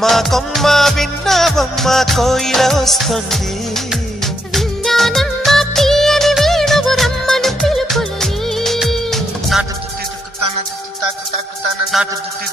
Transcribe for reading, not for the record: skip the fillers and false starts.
కొమ్మ కొమ్మ విన్నావమ్మ కోయిల వస్తుంది విన్నానమ్మ తీయని వేణువు రమ్మను పిలుపులని నాటు తుత్తి తుక్కుతాన తుత్తి తాకు తాకుతాన నాటు తుత్తి